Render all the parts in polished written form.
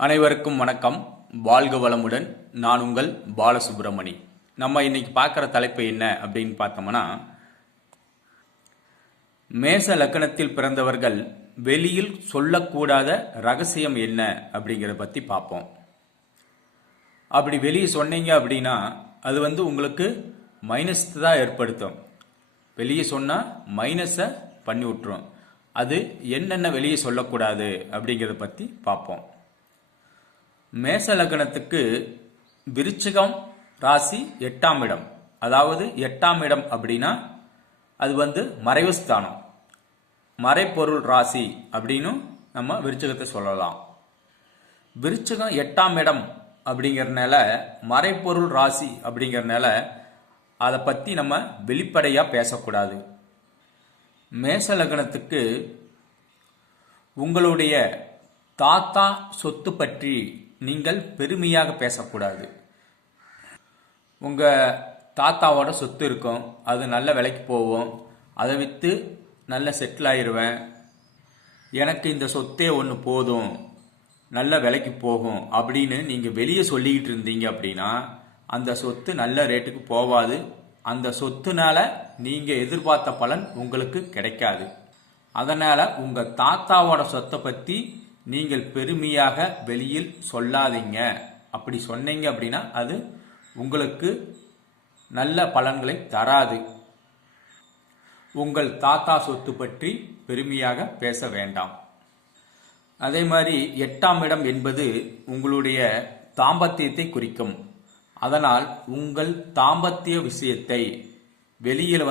அனைவருக்கும் வணக்கம். வாழ்க வளமுடன். நான் உங்கள் பாலசுப்ரமணி. நம்ம இன்னைக்கு பார்க்குற தலைப்பு என்ன அப்படின்னு பார்த்தோம்னா, மேச லக்னத்தில் பிறந்தவர்கள் வெளியில் சொல்லக்கூடாத ரகசியம் என்ன அப்படிங்கிறத பற்றி பார்ப்போம். அப்படி வெளியே சொன்னீங்க அப்படின்னா அது உங்களுக்கு மைனஸ் தான் ஏற்படுத்தும். வெளியே சொன்னால் மைனஸை பண்ணி விட்டுரும். அது என்னென்ன வெளியே சொல்லக்கூடாது அப்படிங்கிறத பற்றி பார்ப்போம். மேச லக்னத்துக்கு விருச்சிகம் ராசி 8ஆம் இடம், அதாவது 8ஆம் இடம் அப்படின்னா அது மறைவு ஸ்தானம், மறைப்பொருள் ராசி அப்படின்னு நம்ம விருச்சிகத்தை சொல்லலாம். விருச்சிகம் 8ஆம் இடம் அப்படிங்கிறதுனால, மறைப்பொருள் ராசி அப்படிங்கிறதுனால அதை பற்றி நம்ம வெளிப்படையாக பேசக்கூடாது. மேச லக்னத்துக்கு உங்களுடைய தாத்தா சொத்து பற்றி நீங்கள் பெருமையாக பேசக்கூடாது. உங்கள் தாத்தாவோட சொத்து இருக்கும், அது நல்ல விலைக்கு போகும், அதை விற்று நல்ல செட்டில் ஆயிடுவேன், எனக்கு இந்த சொத்தே ஒன்று போதும், நல்ல விலைக்கு போகும் அப்படின்னு நீங்கள் வெளியே சொல்லிக்கிட்டு இருந்தீங்க அப்படின்னா அந்த சொத்து நல்ல ரேட்டுக்கு போகாது. அந்த சொத்துனால நீங்கள் எதிர்பார்த்த பலன் உங்களுக்கு கிடைக்காது. அதனால் உங்கள் தாத்தாவோட சொத்தை பற்றி நீங்கள் பெருமையாக வெளியில் சொல்லாதீங்க. அப்படி சொன்னீங்க அப்படின்னா அது உங்களுக்கு நல்ல பலன்களை தராது. உங்கள் தாத்தா சொத்து பற்றி பெருமையாக பேச வேண்டாம். அதே மாதிரி 8ஆம் இடம் என்பது உங்களுடைய தாம்பத்தியத்தை குறிக்கும். அதனால் உங்கள் தாம்பத்திய விஷயத்தை வெளியில்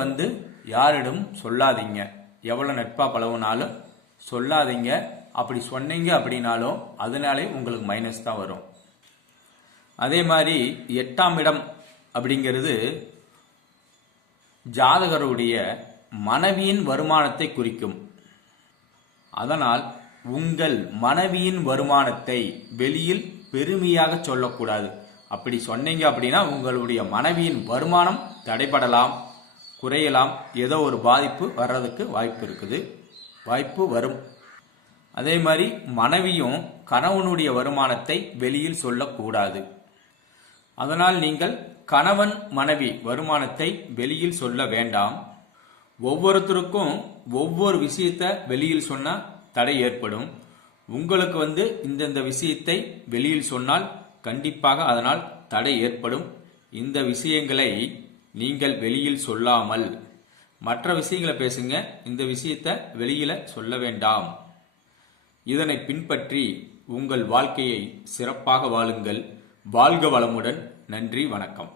யாரிடம் சொல்லாதீங்க. எவ்வளோ நட்பா பழகுனாலும் சொல்லாதீங்க. அப்படி சொன்னீங்க அப்படின்னாலும் அதனாலே உங்களுக்கு மைனஸ் தான் வரும். அதே மாதிரி 8ஆம் இடம் அப்படிங்கிறது ஜாதகருடைய மனைவியின் வருமானத்தை குறிக்கும். அதனால் உங்கள் மனைவியின் வருமானத்தை வெளியில் பெருமையாக சொல்லக்கூடாது. அப்படி சொன்னீங்க அப்படின்னா உங்களுடைய மனைவியின் வருமானம் தடைபடலாம், குறையலாம், ஏதோ ஒரு பாதிப்பு வர்றதுக்கு வாய்ப்பு இருக்குது, வாய்ப்பு வரும். அதே மாதிரி மனைவியும் கணவனுடைய வருமானத்தை வெளியில் சொல்லக்கூடாது. அதனால் நீங்கள் கணவன் மனைவி வருமானத்தை வெளியில் சொல்ல வேண்டாம். ஒவ்வொருத்தருக்கும் ஒவ்வொரு விஷயத்தை வெளியில் சொன்னால் தடை ஏற்படும். உங்களுக்கு இந்தந்த விஷயத்தை வெளியில் சொன்னால் கண்டிப்பாக அதனால் தடை ஏற்படும். இந்த விஷயங்களை நீங்கள் வெளியில் சொல்லாமல் மற்ற விஷயங்களை பேசுங்க. இந்த விஷயத்தை வெளியில சொல்ல வேண்டாம். இதனை பின்பற்றி உங்கள் வாழ்க்கையை சிறப்பாக வாழுங்கள். வாழ்க வளமுடன். நன்றி, வணக்கம்.